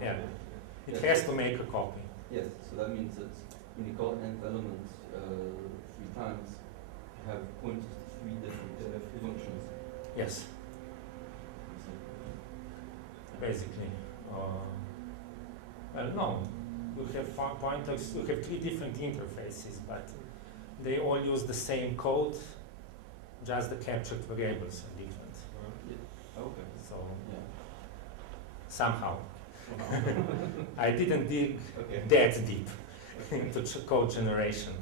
Yeah. It has to make a copy. Yes, so that means that when you call nth element 3 times, you have pointers to 3 different functions. Yes. Basically. Well, no. We have pointers, we have 3 different interfaces, but they all use the same code, just the captured variables are different. Yeah. Okay. So, Yeah. somehow. I didn't dig Okay. that deep into code generation.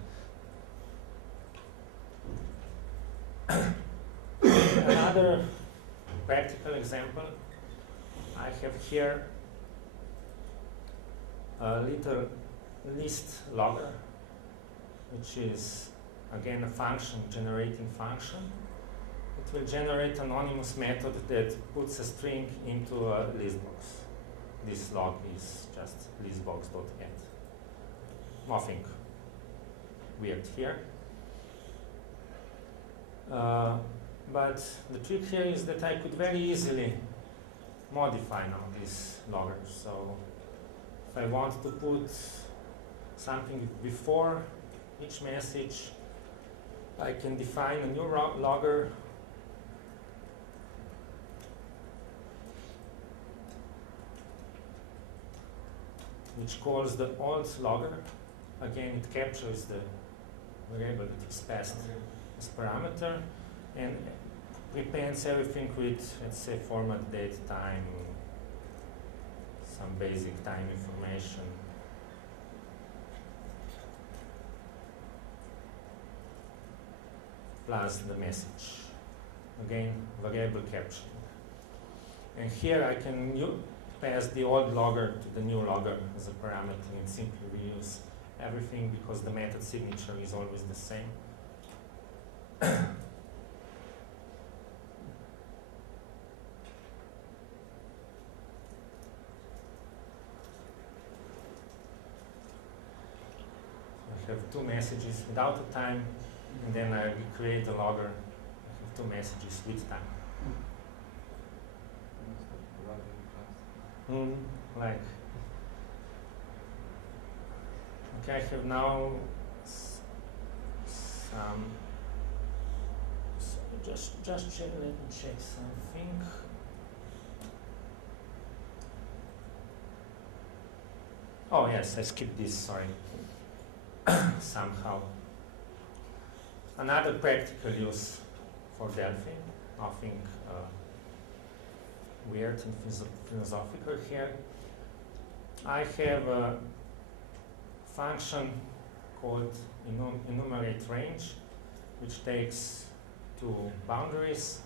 Another practical example, I have here a little list logger, which is again a function, generating function. It will generate an anonymous method that puts a string into a list box. This log is just listbox.get. Nothing weird here. But the trick here is that I could very easily modify now this logger. So if I want to put something before each message, I can define a new logger which calls the old logger. Again, it captures the variable that is passed as parameter and prepends everything with, let's say, format, date, time, some basic time information. Plus the message. Again, variable capturing. And here I can pass the old logger to the new logger as a parameter and simply reuse everything because the method signature is always the same. I have 2 messages without a time, and then I create a logger. I have 2 messages with time. Like, okay, I have now some. So just check. Let me check something. Oh yes, I skipped this. Sorry. Somehow. Another practical use for Delphi. Nothing weird and philosophical here. I have a function called enumerate range, which takes 2 boundaries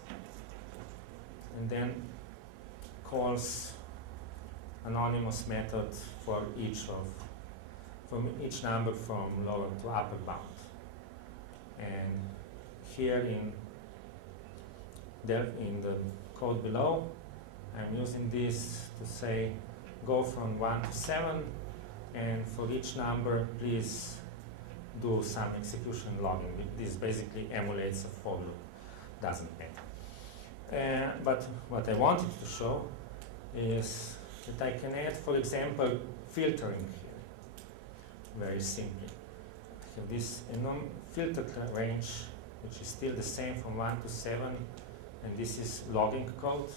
and then calls anonymous method for each number from lower to upper bound. And here in the code below, I'm using this to say go from 1 to 7, and for each number please do some execution logging. This basically emulates a for loop, doesn't matter. But what I wanted to show is that I can add, for example, filtering here, very simply. I have this filter range, which is still the same from 1 to 7, and this is logging code.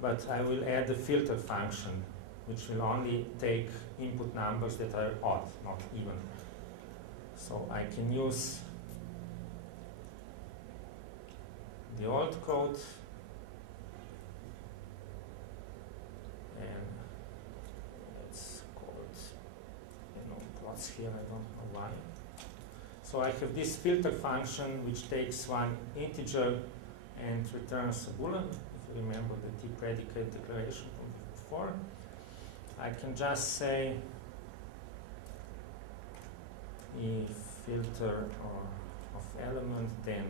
But I will add a filter function, which will only take input numbers that are odd, not even. So I can use the old code and let's call it, plots here, I don't know why. So I have this filter function which takes one integer and returns a boolean. Remember the t-predicate declaration from before. I can just say if filter of element, then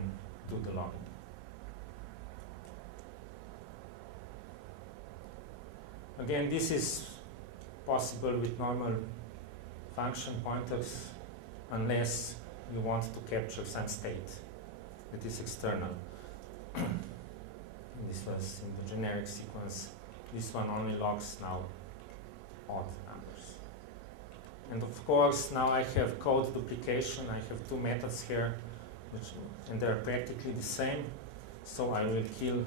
do the logging. Again, this is possible with normal function pointers unless you want to capture some state that is external. This was in the generic sequence. This one only logs now odd numbers. And of course, now I have code duplication. I have two methods here, and they're practically the same. So I will kill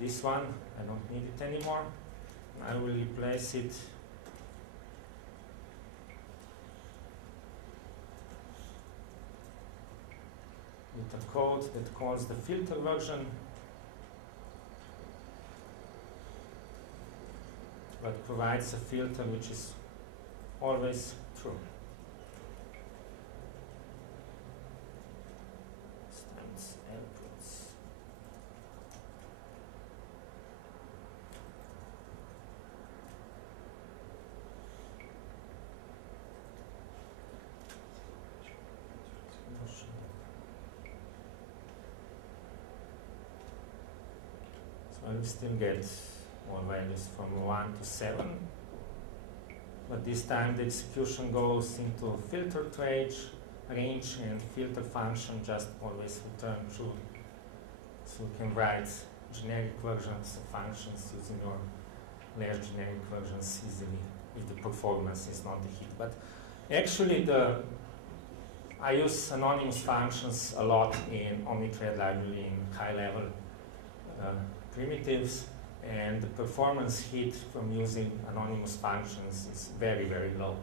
this one. I don't need it anymore. I will replace it with a code that calls the filter version, but provides a filter which is always true. Stands outputs. So I will still get more values from 1 to 7. But this time the execution goes into filter range, and filter function just always return true. So you can write generic versions of functions using your less generic versions easily if the performance is not the hit. But actually I use anonymous functions a lot in Omnithread library in high-level primitives. And the performance hit from using anonymous functions is very, very low.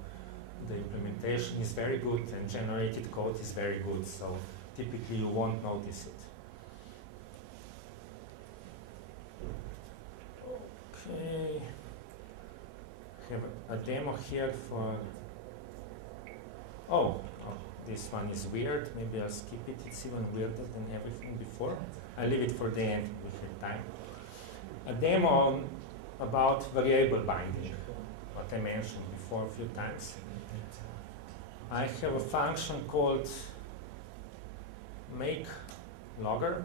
The implementation is very good and generated code is very good, so typically you won't notice it. Okay. I have a demo here for... Oh, this one is weird. Maybe I'll skip it. It's even weirder than everything before. I'll leave it for the end if we have time. A demo about variable binding, what I mentioned before a few times. I have a function called makeLogger,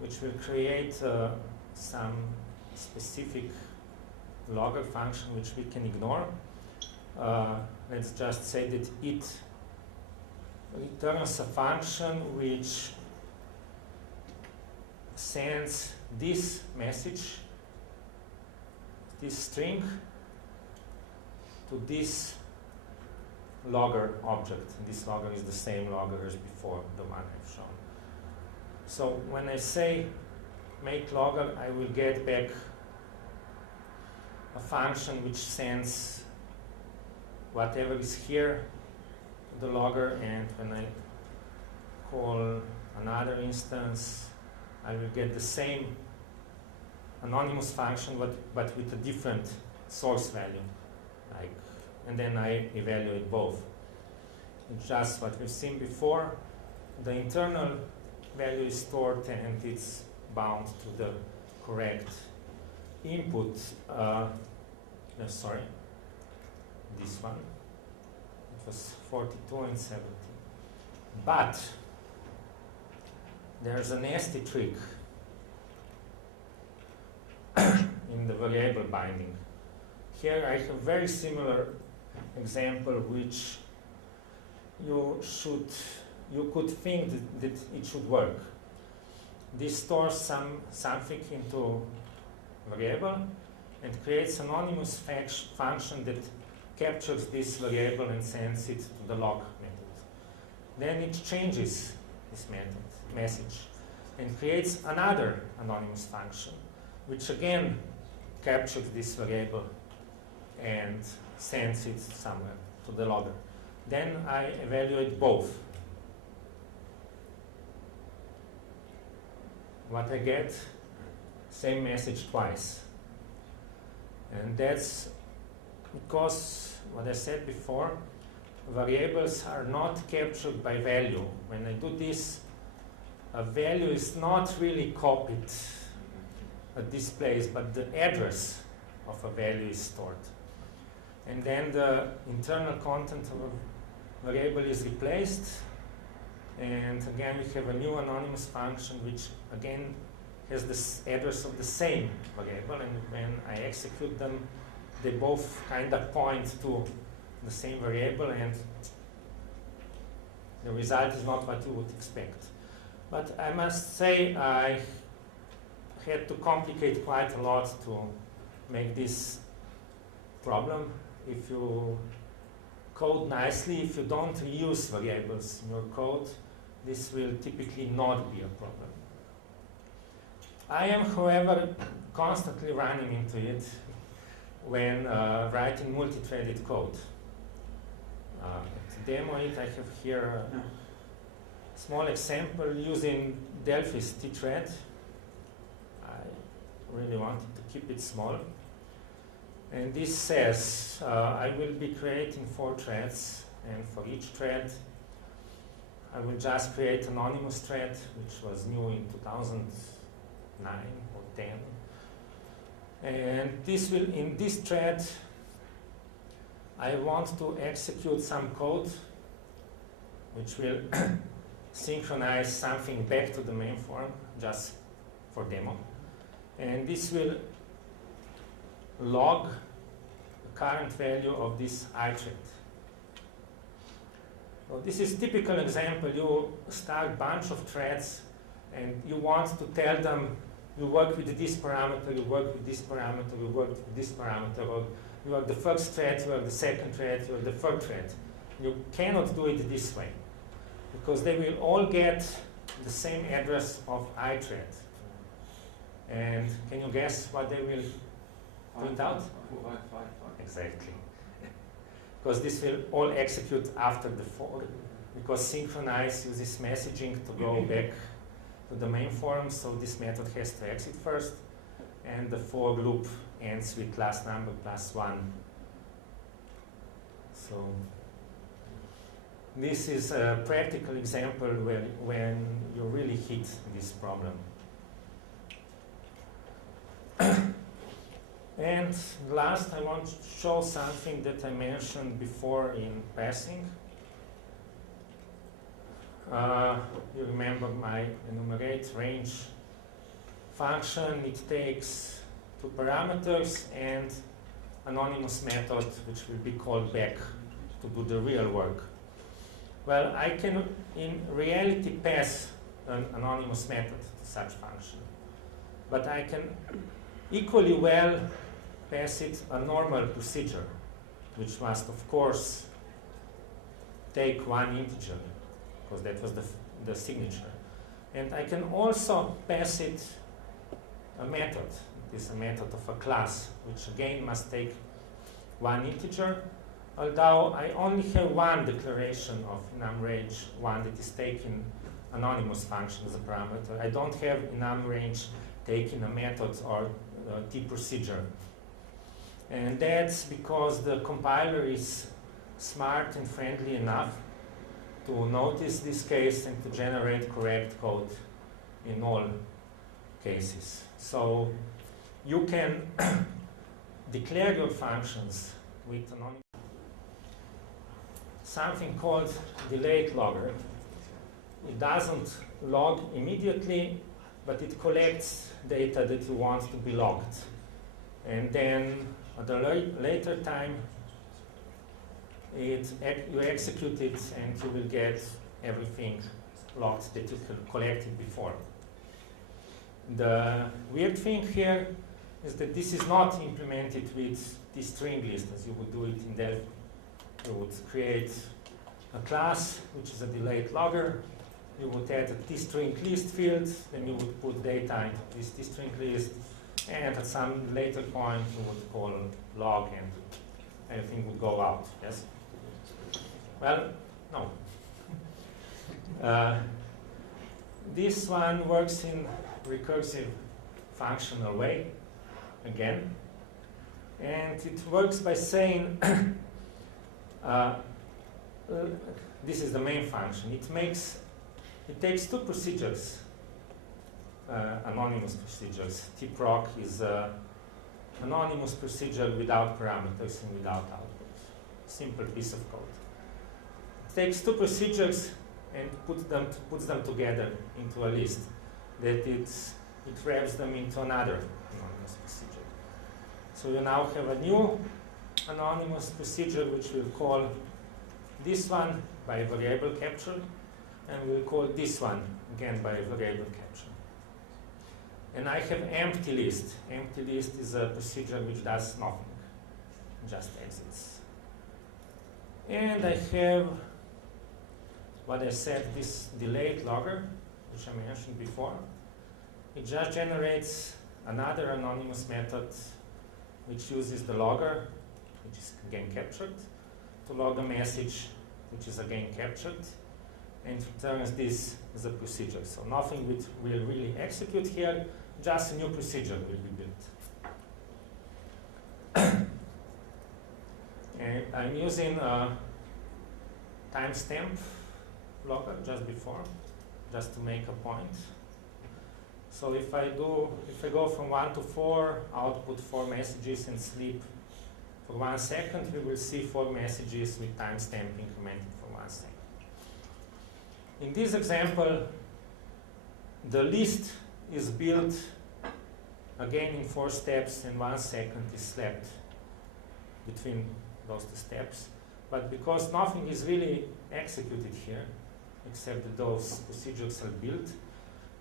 which will create some specific logger function which we can ignore. Let's just say that it returns a function which sends this message, this string, to this logger object. And this logger is the same logger as before, the one I've shown. So when I say make logger, I will get back a function which sends whatever is here to the logger, and when I call another instance, I will get the same anonymous function, but with a different source value. And then I evaluate both. It's just what we've seen before. The internal value is stored and it's bound to the correct input. Sorry, this one. It was 42 and 70. But there's a nasty trick in the variable binding. Here I have a very similar example which you could think that it should work. This stores something into variable and creates an anonymous function that captures this variable and sends it to the log method. Then it changes this message and creates another anonymous function which again captures this variable and sends it somewhere to the logger. Then I evaluate both. What I get, same message twice. And that's because, what I said before, variables are not captured by value. When I do this, a value is not really copied at this place, but the address of a value is stored. And then the internal content of a variable is replaced, and again we have a new anonymous function which again has the address of the same variable, and when I execute them, they both kind of point to the same variable, and the result is not what you would expect. But I must say I had to complicate quite a lot to make this problem. If you code nicely, if you don't reuse variables in your code, this will typically not be a problem. I am, however, constantly running into it when writing multi-threaded code. To demo it, I have here a small example using Delphi's T-thread. I really wanted to keep it small. And this says, I will be creating 4 threads, and for each thread, I will just create an anonymous thread, which was new in 2009 or 10. And this will, in this thread, I want to execute some code which will synchronize something back to the main form, just for demo. And this will log the current value of this I thread. So this is typical example. You start a bunch of threads and you want to tell them you work with this parameter, you work with this parameter, you work with this parameter, or you are the first thread, you are the second thread, you are the third thread. You cannot do it this way because they will all get the same address of I thread. And can you guess what they will print out? Exactly. Because this will all execute after the for, because synchronize uses messaging to go back to the main form, so this method has to exit first, and the for loop ends with last number plus 1. So this is a practical example where when you really hit this problem. And last, I want to show something that I mentioned before in passing. You remember my enumerate range function. It takes 2 parameters and anonymous method, which will be called back to do the real work. Well, I can in reality pass an anonymous method to such function, but I can equally well pass it a normal procedure, which must, of course, take 1 integer, because that was the signature. And I can also pass it a method. It is a method of a class, which again must take 1 integer, although I only have 1 declaration of enumRange 1 that is taking anonymous function as a parameter. I don't have enumRange taking a method or T procedure. And that's because the compiler is smart and friendly enough to notice this case and to generate correct code in all cases. So you can declare your functions with anonymous. Something called delayed logger. It doesn't log immediately, but it collects data that you want to be logged. And then at a later time, you execute it and you will get everything logged that you collected before. The weird thing here is that this is not implemented with the string list as you would do it in Delphi. You would create a class, which is a delayed logger. You would add a t-string list field, then you would put data into this t-string list, and at some later point you would call log and everything would go out, yes? Well, no. This one works in recursive functional way, again, and it works by saying this is the main function. It takes 2 procedures, anonymous procedures. tproc is an anonymous procedure without parameters and without outputs. Simple piece of code. It takes 2 procedures and puts them together into a list. That it wraps them into another anonymous procedure. So you now have a new anonymous procedure which will call this one by variable capture, and we'll call this one again by variable capture. And I have empty list. Empty list is a procedure which does nothing. just exits. And I have what I said, this delayed logger, which I mentioned before. It just generates another anonymous method which uses the logger, which is again captured, to log a message which is again captured, and returns this as a procedure. So nothing will really execute here, just a new procedure will be built. And I'm using a timestamp logger just before, just to make a point. So if I go from 1 to 4, output 4 messages and sleep for 1 second, we will see 4 messages with timestamp incremented for 1 second. In this example, the list is built again in 4 steps, and 1 second is slept between those 2 steps. But because nothing is really executed here, except that those procedures are built,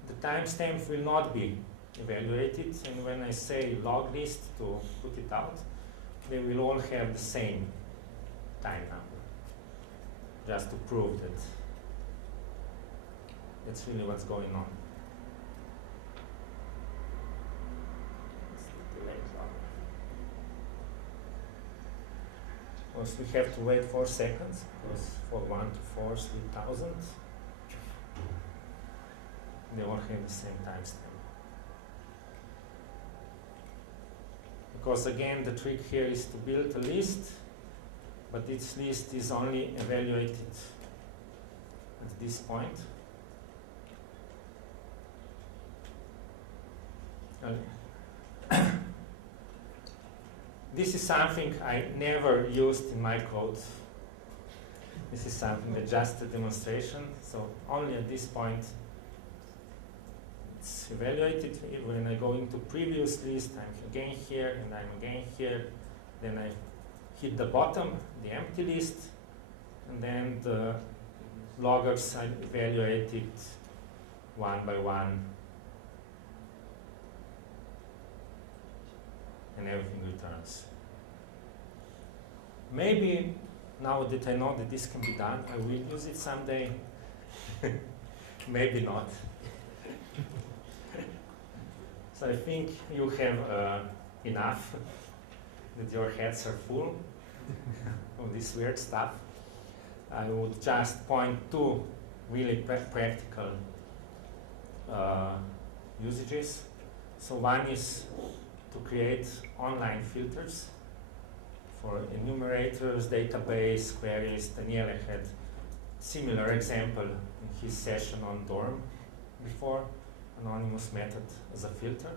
the timestamp will not be evaluated, and when I say log list to put it out, they will all have the same time number, just to prove that that's really what's going on. Of course, we have to wait 4 seconds, because for 1 to 4 sleep 1000, they all have the same timestamp. Because again, the trick here is to build a list, but this list is only evaluated at this point. This is something I never used in my code. This is something that just a demonstration. So only at this point it's evaluated. When I go into previous list, I'm again here and I'm again here. Then I hit the bottom, the empty list, and then the loggers are evaluated one by one, and everything returns. Maybe now that I know that this can be done, I will use it someday. Maybe not. So I think you have enough, that your heads are full of this weird stuff. I would just point to really practical usages. So one is to create online filters for enumerators, database, queries. Daniele had similar example in his session on dorm before, anonymous method as a filter.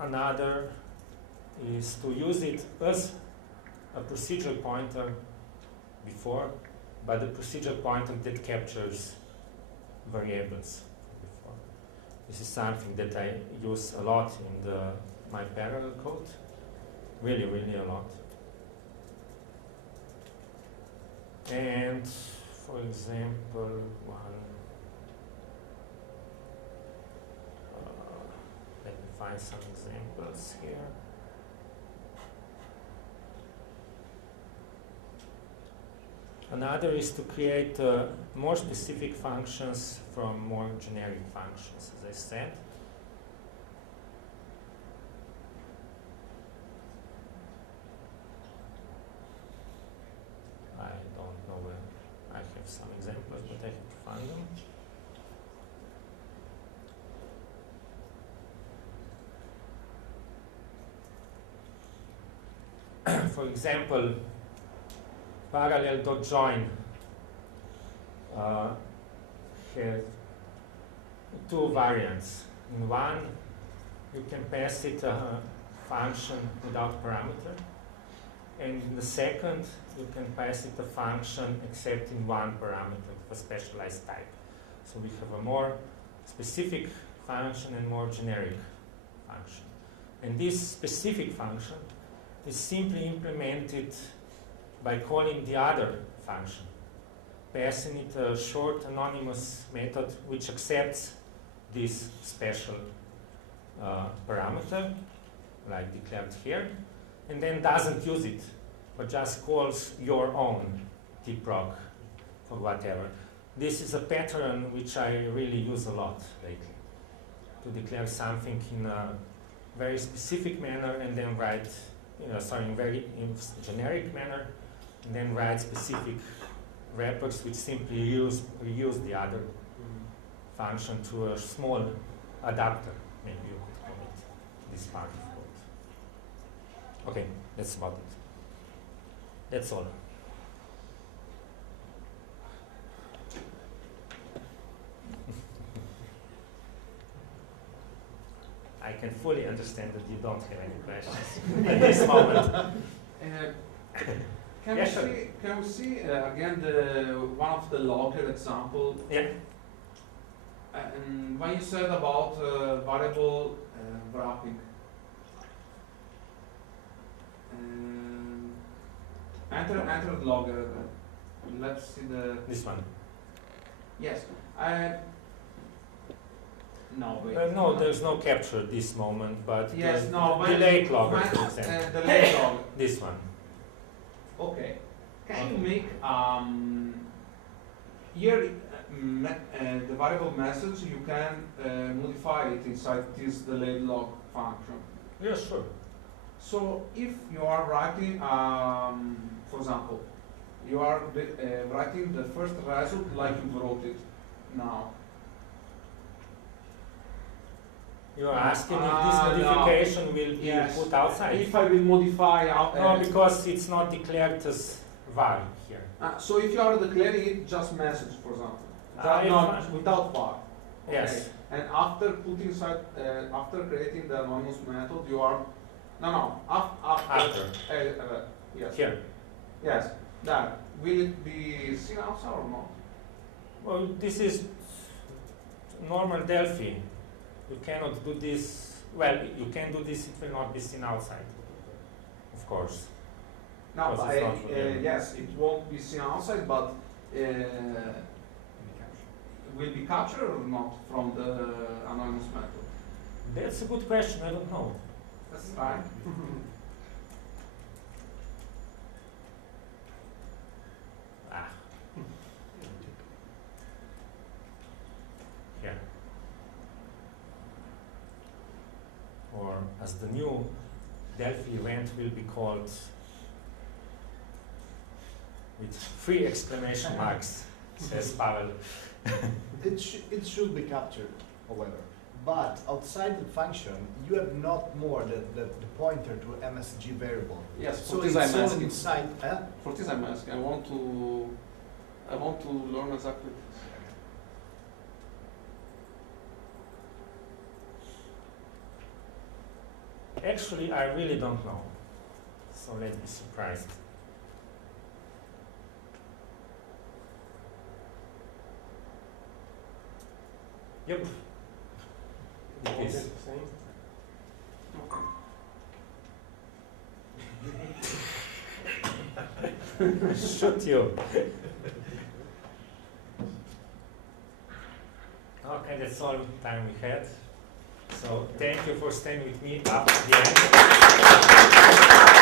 Another is to use it as a procedural pointer before, but a procedural pointer that captures variables before. This is something that I use a lot in my parallel code, really, really a lot. And for example, let me find some examples here. Another is to create more specific functions from more generic functions, as I said. I don't know where I have some examples, but I have to find them. For example, parallel.join has 2 variants. In one, you can pass it a function without parameter, and in the second, you can pass it a function accepting 1 parameter of a specialized type. So we have a more specific function and more generic function. And this specific function is simply implemented by calling the other function, passing it a short anonymous method which accepts this special parameter, like declared here, and then doesn't use it, but just calls your own tproc for whatever. This is a pattern which I really use a lot lately, to declare something in a very specific manner and then write, in generic manner, and then write specific wrappers which simply reuse the other function to a small adapter, maybe you could call it, this part of code. Okay, that's about it. That's all. I can fully understand that you don't have any questions at this moment. Can we see again one of the logger example? Yeah. And when you said about variable wrapping, enter the logger. Let's see this one. Yes. No, wait. No, there's no capture at this moment, but yes, delayed logger, for example. Delayed logger. This one. Okay. Can you make here the variable message? You can modify it inside this delayed log function. Yeah, sure. So if you are writing, for example, you are writing the first result like you wrote it now. You are asking if this modification will be put outside? If I will modify out. No, because it's not declared as var here. So if you are declaring it, just message, for example, without var. Okay. Yes. And after putting inside, after creating the anonymous method, you are after. Yes. Here. Yes. That will it be seen outside or not? Well, this is normal Delphi. You cannot do this. Well, you can do this. It will not be seen outside, of course. No, yes, it won't be seen outside, but will be captured or not from the anonymous method? That's a good question. I don't know. That's fine. Here. Or as the new Delphi event will be called with 3 exclamation marks, says Pavel. It should be captured, however. But outside the function, you have not more the pointer to MSG variable. Yes, so for this it's I'm all asking. inside. For this I'm asking. I want to learn exactly this. Actually, I really don't know. So let's be surprised. Yep. It is. Shoot you. Okay, that's all the time we had. So thank you for staying with me up to the end.